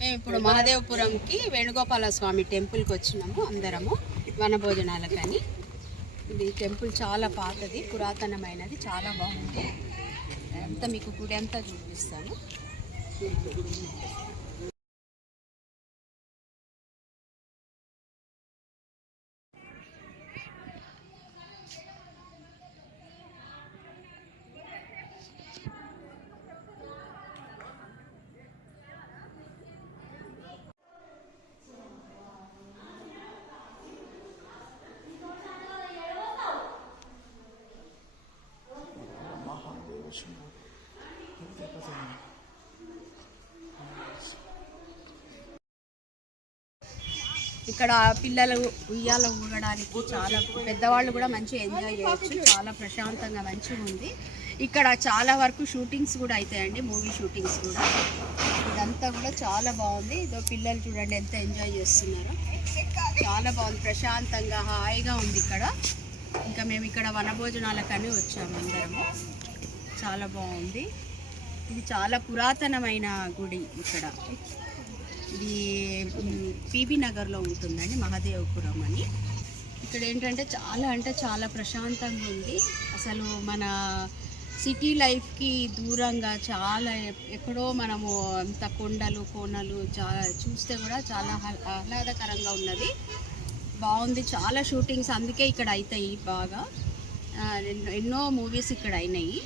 మేము ఇప్పుడు మహదేవపురంకి వేణుగోపాల స్వామి టెంపుల్కి వచ్చినాము అందరము వనభోజనాలకని. ఇది టెంపుల్ చాలా పాతది, పురాతనమైనది, చాలా బాగుంది. అంతా మీకు గుడి అంతా చూపిస్తాను. ఇక్కడ పిల్లలు ఉయ్యాల ఊగడానికి చాలా, పెద్దవాళ్ళు కూడా మంచిగా ఎంజాయ్ చేయొచ్చు. చాలా ప్రశాంతంగా మంచిగా ఉంది. ఇక్కడ చాలా వరకు షూటింగ్స్ కూడా అవుతాయండి, మూవీ షూటింగ్స్ కూడా. ఇదంతా కూడా చాలా బాగుంది. ఇదో పిల్లలు చూడండి ఎంత ఎంజాయ్ చేస్తున్నారో. చాలా బాగుంది, ప్రశాంతంగా హాయిగా ఉంది ఇక్కడ. ఇంకా మేము ఇక్కడ వనభోజనాలకని వచ్చాము అందరము. చాలా బాగుంది. ఇది చాలా పురాతనమైన గుడి. ఇక్కడ ఇది పీబీ నగర్లో ఉంటుందండి, మహదేవపురం అని. ఇక్కడ ఏంటంటే చాలా ప్రశాంతంగా ఉంది. అసలు మన సిటీ లైఫ్కి దూరంగా చాలా ఎక్కడో మనము అంత కొండలు కోనలు చూస్తే కూడా చాలా ఆహ్లాదకరంగా ఉన్నది. బాగుంది. చాలా షూటింగ్స్ అందుకే ఇక్కడ అవుతాయి బాగా. ఎన్నో మూవీస్ ఇక్కడ అయినాయి.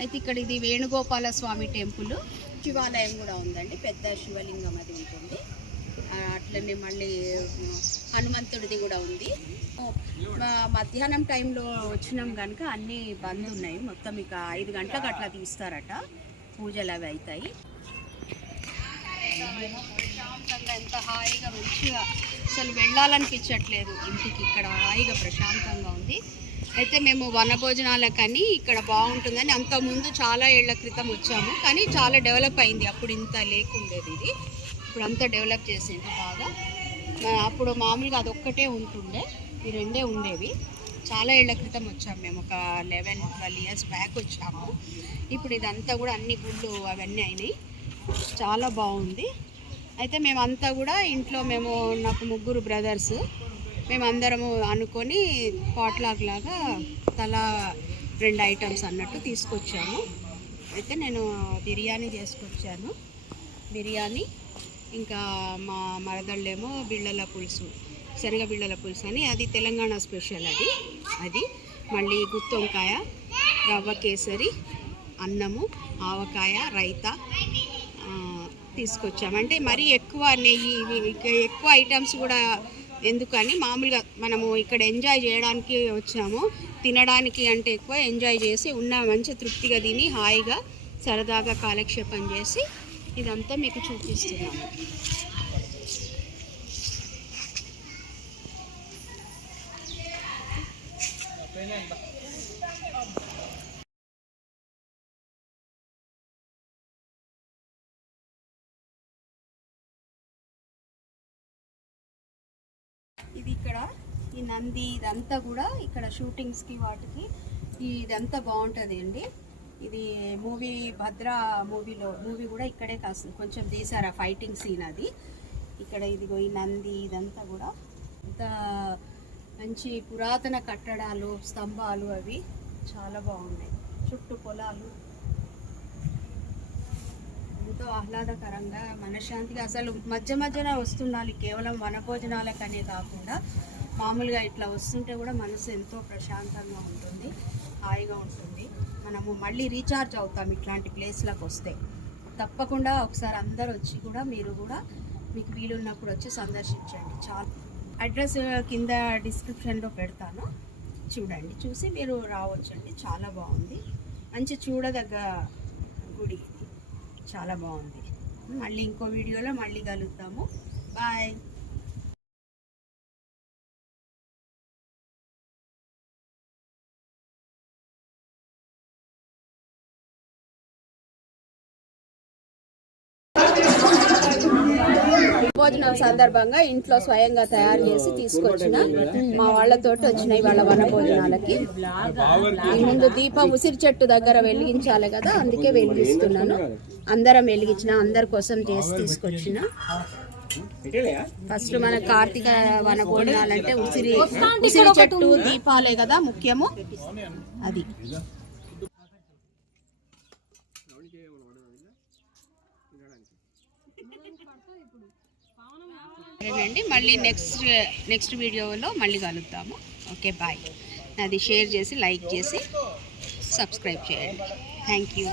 అయితే ఇక్కడ ఇది వేణుగోపాల స్వామి టెంపుల్, శివాలయం కూడా ఉందండి, పెద్ద శివలింగం అది ఉంటుంది. అట్లనే మళ్ళీ హనుమంతుడిది కూడా ఉంది. మధ్యాహ్నం టైంలో వచ్చినాం కనుక అన్నీ బంద్ ఉన్నాయి. మొత్తం ఇక 5 గంటలకు అట్లా తీస్తారట, పూజలు అవి అవుతాయి. ప్రశాంతంగా ఎంత హాయిగా మంచిగా, అసలు వెళ్ళాలనిపించట్లేదు ఇంటికి. ఇక్కడ హాయిగా ప్రశాంతంగా ఉంది. అయితే మేము వనభోజనాలకని ఇక్కడ బాగుంటుందని అంతకుముందు చాలా ఏళ్ల క్రితం వచ్చాము, కానీ చాలా డెవలప్ అయింది. అప్పుడు ఇంత లేకుండేది ఇది, ఇప్పుడు అంతా డెవలప్ చేసింది బాగా. అప్పుడు మామూలుగా అదొక్కటే ఉంటుండే, ఈ రెండే ఉండేవి. చాలా ఏళ్ల క్రితం వచ్చాము మేము, ఒక 11-12 ఇయర్స్ బ్యాక్ వచ్చాము. ఇప్పుడు ఇదంతా కూడా అన్ని గుళ్ళు అవన్నీ అయినాయి. చాలా బాగుంది. అయితే మేమంతా కూడా ఇంట్లో, నాకు 3 బ్రదర్స్, మేమందరము అనుకొని పాట్లాక్ లాగా తలా 2 ఐటమ్స్ అన్నట్టు తీసుకొచ్చాము. అయితే నేను బిర్యానీ చేసుకొచ్చాను, బిర్యానీ. ఇంకా మా మరదళ్ళేమో బిళ్ళల పులుసు, శనగ బిళ్ళల పులుసు అని, అది తెలంగాణ స్పెషల్ అది. మళ్ళీ గుత్తొంకాయ, రవ్వ కేసరి, అన్నము, ఆవకాయ, రైతా తీసుకొచ్చాము. అంటే మరీ ఎక్కువ నెయ్యి, ఎక్కువ ఐటమ్స్ కూడా ఎందుకని, మామూలుగా మనము ఇక్కడ ఎంజాయ్ చేయడానికి వచ్చాము, తినడానికి అంటే ఎక్కువ ఎంజాయ్ చేసి ఉన్న మంచి తృప్తిగా తిని హాయిగా సరదాగా కాలక్షేపం చేసి ఇదంతా మీకు చూపిస్తున్నాము. ఇది ఇక్కడ ఈ నంది ఇదంతా కూడా ఇక్కడ షూటింగ్స్కి వాటికి ఇదంతా బాగుంటుంది అండి. ఇది మూవీ భద్ర మూవీ కూడా ఇక్కడే కొంచెం తీసారు, ఆ ఫైటింగ్ సీన్ అది. ఇక్కడ ఇదిగో ఈ నంది ఇదంతా కూడా ఇంత మంచి పురాతన కట్టడాలు, స్తంభాలు అవి చాలా బాగున్నాయి. చుట్టూ పొలాలు, ఎంతో ఆహ్లాదకరంగా మనశ్శాంతిగా. అసలు మధ్యన వస్తుండాలి, కేవలం వనభోజనాలకనే కాకుండా మామూలుగా ఇట్లా వస్తుంటే కూడా మనసు ఎంతో ప్రశాంతంగా ఉంటుంది, హాయిగా ఉంటుంది. మనము మళ్ళీ రీఛార్జ్ అవుతాం ఇట్లాంటి ప్లేస్లకు వస్తే. తప్పకుండా ఒకసారి అందరు వచ్చి కూడా, మీరు కూడా మీకు వీలున్నప్పుడు వచ్చి సందర్శించండి. చాలా అడ్రస్ కింద డిస్క్రిప్షన్లో పెడతాను, చూడండి, చూసి మీరు రావచ్చండి. చాలా బాగుంది, మంచి చూడదగ్గ గుడి, చాలా బాగుంది. మళ్ళీ ఇంకో వీడియోలో మళ్ళీ కలుద్దాము. బాయ్. భోజనం సందర్భంగా ఇంట్లో స్వయంగా తయారు చేసి తీసుకొచ్చిన మా వాళ్ళతోటి వచ్చినాయి వాళ్ళ వన భోజనాలకి. ఈ ముందు దీపం ఉసిరి చెట్టు దగ్గర వెలిగించాలి కదా, అందుకే వెలిగిస్తున్నాను. అందరం వెలిగించిన, అందరి కోసం చేసి తీసుకొచ్చిన. ఫస్ట్ మన కార్తీక వన భోజనాలంటే ఉసిరి చెట్టు దీపాలే కదా ముఖ్యము. అది సరేనండి, మళ్ళీ నెక్స్ట్ వీడియోలో మళ్ళీ కలుద్దాము. Okay, bye. అది షేర్ చేసి, లైక్ చేసి, సబ్స్క్రైబ్ చేయండి. Thank you.